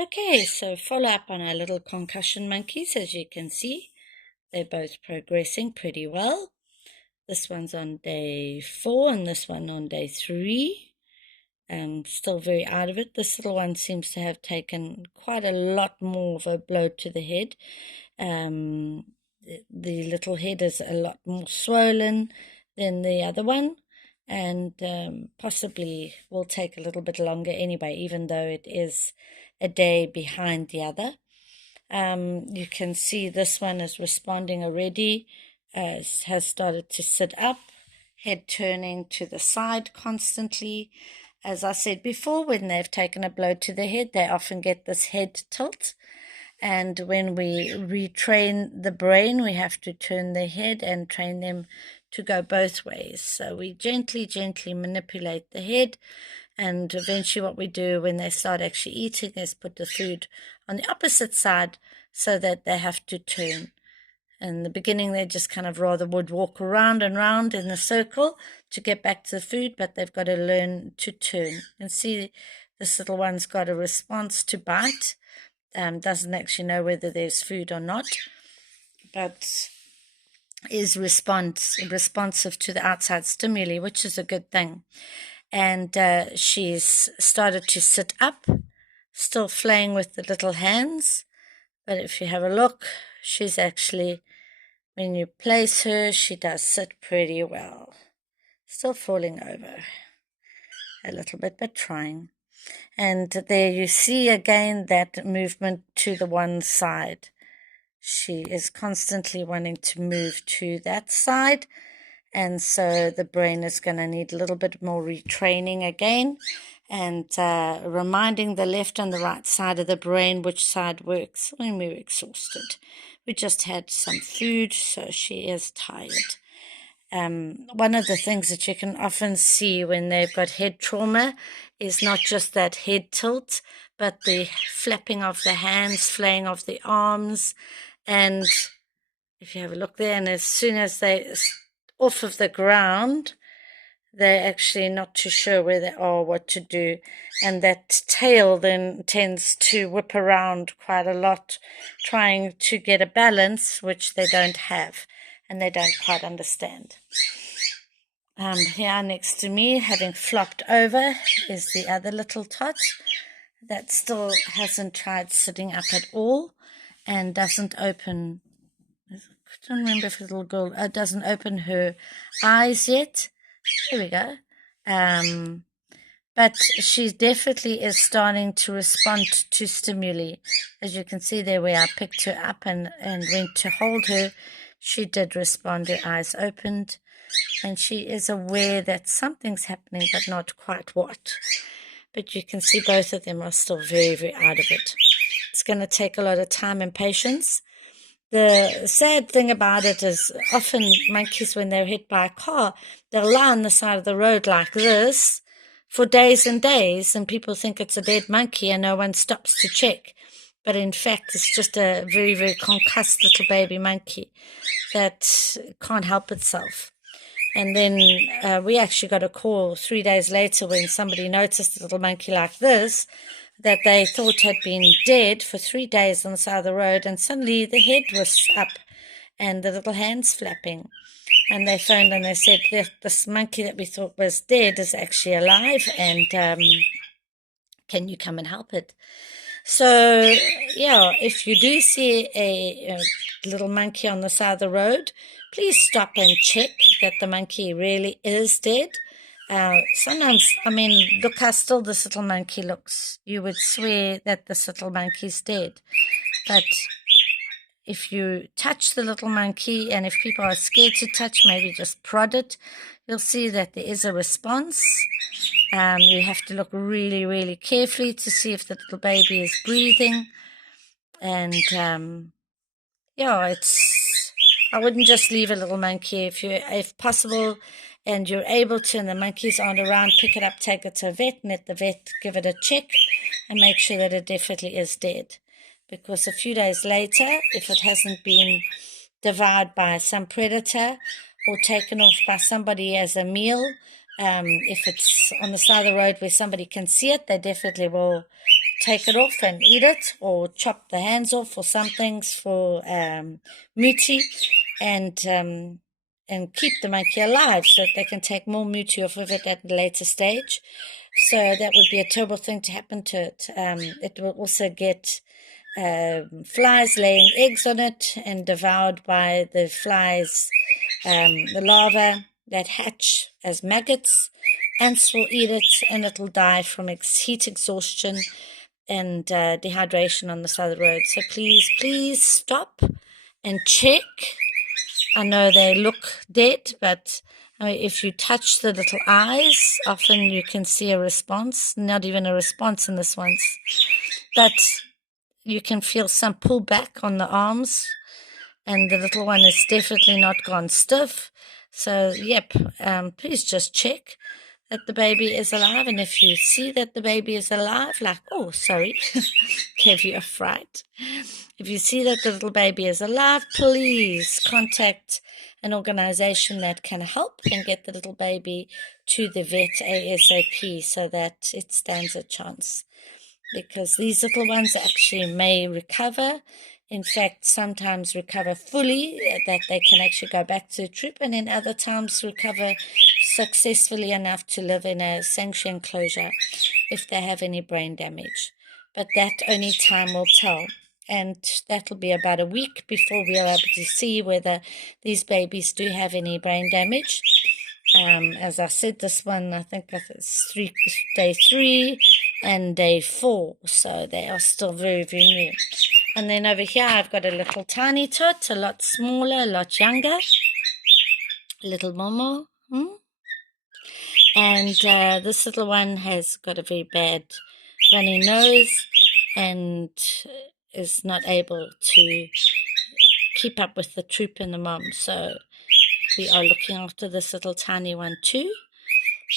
Okay, so follow up on our little concussion monkeys. As you can see, they're both progressing pretty well. This one's on day 4 and this one on day 3. Still very out of it. This little one seems to have taken quite a lot more of a blow to the head. The little head is a lot more swollen than the other one, and possibly will take a little bit longer anyway, even though it is a day behind the other. You can see this one is responding already, has started to sit up, head turning to the side constantly. As I said before, when they've taken a blow to the head, they often get this head tilt. And when we retrain the brain, we have to turn the head and train them to go both ways. So we gently, gently manipulate the head. And eventually what we do when they start actually eating is put the food on the opposite side so that they have to turn. In the beginning, they just kind of rather would walk around and round in a circle to get back to the food, but they've got to learn to turn. You can see this little one's got a response to bite. Doesn't actually know whether there's food or not, but is responsive to the outside stimuli, which is a good thing. And she's started to sit up, still playing with the little hands. But if you have a look, she's actually, when you place her, she does sit pretty well. Still falling over a little bit, but trying. And there you see again that movement to the one side. She is constantly wanting to move to that side. And so the brain is going to need a little bit more retraining again, and reminding the left and the right side of the brain which side works when we're exhausted. We just had some food, so she is tired. One of the things that you can often see when they've got head trauma is not just that head tilt, but the flapping of the hands, flaying of the arms. And if you have a look there, and as soon as they're off of the ground, they're actually not too sure where they are, what to do. And that tail then tends to whip around quite a lot, trying to get a balance, which they don't have, and they don't quite understand. Here next to me, having flopped over, is the other little tot that still hasn't tried sitting up at all and doesn't open, I don't remember if the little girl doesn't open her eyes yet. There we go. But she definitely is starting to respond to stimuli. As you can see there, where I picked her up and went to hold her, she did respond. Her eyes opened, and she is aware that something's happening, but not quite what. But you can see both of them are still very, very out of it. It's going to take a lot of time and patience. The sad thing about it is often monkeys, when they're hit by a car, they'll lie on the side of the road like this for days and days, and people think it's a dead monkey and no one stops to check. But in fact, it's just a very, very concussed little baby monkey that can't help itself. And then we actually got a call 3 days later when somebody noticed a little monkey like this that they thought had been dead for 3 days on the side of the road, and suddenly the head was up and the little hands flapping. And they phoned and they said that this monkey that we thought was dead is actually alive, and can you come and help it? So, yeah, if you do see a little monkey on the side of the road, please stop and check that the monkey really is dead. Sometimes, I mean, look how still this little monkey looks. You would swear that this little monkey's dead. But if you touch the little monkey, and if people are scared to touch, maybe just prod it, you'll see that there is a response. You have to look really, really carefully to see if the little baby is breathing. And, yeah, I wouldn't just leave a little monkey. If possible, and you're able to, and the monkeys aren't around, pick it up, take it to a vet, and let the vet give it a check and make sure that it definitely is dead. Because a few days later, if it hasn't been devoured by some predator or taken off by somebody as a meal, If it's on the side of the road where somebody can see it, they definitely will take it off and eat it, or chop the hands off, or some things for muti, and keep the monkey alive so that they can take more muti off of it at a later stage. So that would be a terrible thing to happen to it. It will also get flies laying eggs on it and devoured by the flies, the larvae that hatch as maggots. Ants will eat it, and it'll die from heat exhaustion and dehydration on the side of the road. So please stop and check. I know they look dead, but if you touch the little eyes, often you can see a response. Not even a response in this one, but you can feel some pullback on the arms, and the little one is definitely not gone stiff. So, yep, please just check that the baby is alive. And if you see that the baby is alive, like, oh, sorry, gave you a fright. If you see that the little baby is alive, please contact an organization that can help and get the little baby to the vet ASAP so that it stands a chance. Because these little ones actually may recover. In fact, sometimes recover fully, that they can actually go back to the troop, and then other times recover successfully enough to live in a sanctuary enclosure if they have any brain damage. But that only time will tell. And that'll be about a week before we're able to see whether these babies do have any brain damage. As I said, this one, I think it's day 3 and day 4, so they are still very, very new. And then over here, I've got a little tiny tot, a lot smaller, a lot younger, little Momo. And this little one has got a very bad runny nose and is not able to keep up with the troop and the mom. So we are looking after this little tiny one too,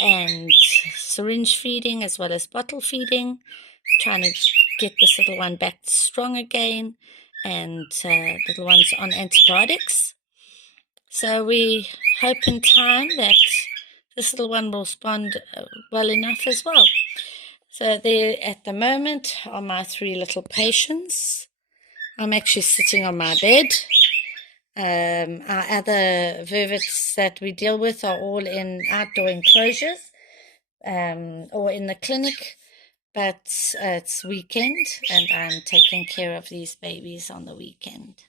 and syringe feeding as well as bottle feeding, trying to get this little one back strong again, and little one's on antibiotics. So we hope in time that this little one will respond well enough as well. So there at the moment are my 3 little patients. I'm actually sitting on my bed. Our other vervets that we deal with are all in outdoor enclosures or in the clinic, but it's weekend and I'm taking care of these babies on the weekend.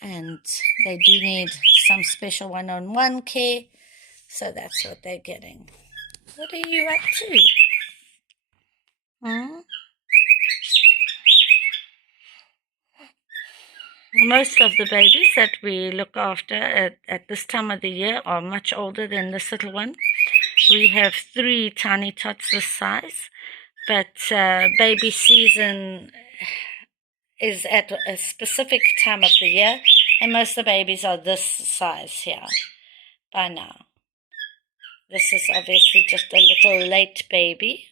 And they do need some special one-on-one care, so that's what they're getting. What are you up to? Most of the babies that we look after at this time of the year are much older than this little one. We have 3 tiny tots this size, but baby season is at a specific time of the year, and most of the babies are this size here by now. This is obviously just a little late baby.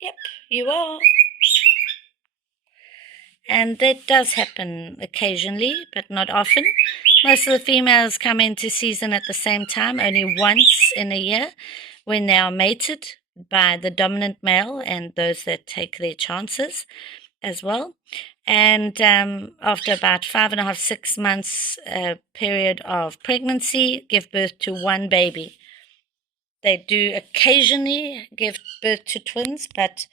Yep, you are. And that does happen occasionally, but not often. Most of the females come into season at the same time, only once in a year, when they are mated by the dominant male and those that take their chances as well. And after about 5.5, 6 months period of pregnancy, give birth to 1 baby. They do occasionally give birth to twins, but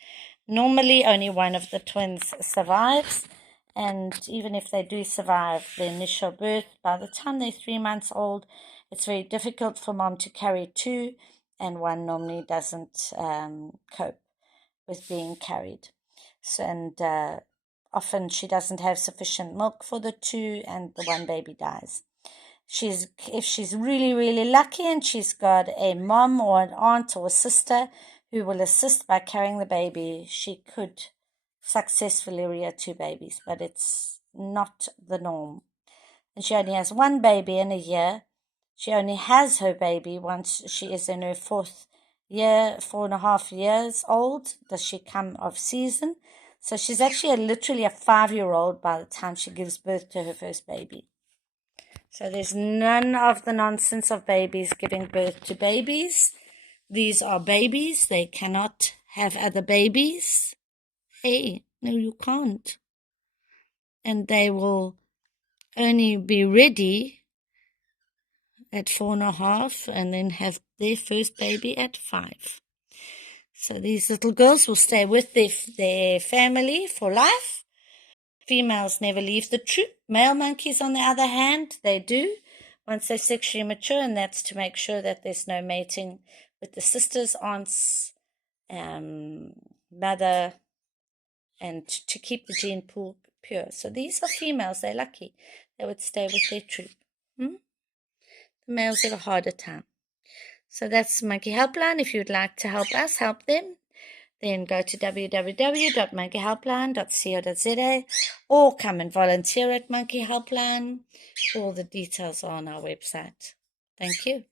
normally only one of the twins survives. And even if they do survive the initial birth, by the time they're 3 months old, it's very difficult for mom to carry 2, and one normally doesn't cope with being carried. So, and often she doesn't have sufficient milk for the 2, and the 1 baby dies. If she's really, really lucky and she's got a mom or an aunt or a sister who will assist by carrying the baby, she could successfully rear 2 babies, but it's not the norm. And she only has 1 baby in a year. She only has her baby once she is in her 4th year, 4.5 years old, does she come of season. So she's actually literally a 5-year-old by the time she gives birth to her first baby. So there's none of the nonsense of babies giving birth to babies. These are babies. They cannot have other babies. Hey, no, you can't. And they will only be ready at 4.5 and then have their first baby at 5. So these little girls will stay with their family for life. Females never leave the troop. Male monkeys, on the other hand, they do once they're sexually mature, and that's to make sure that there's no mating with the sisters, aunts, mother, and to keep the gene pool pure. So these are females. They're lucky. They would stay with their troop. The males have a harder time. So that's Monkey Helpline. If you'd like to help us, help them, then go to www.monkeyhelpline.co.za or come and volunteer at Monkey Helpline. All the details are on our website. Thank you.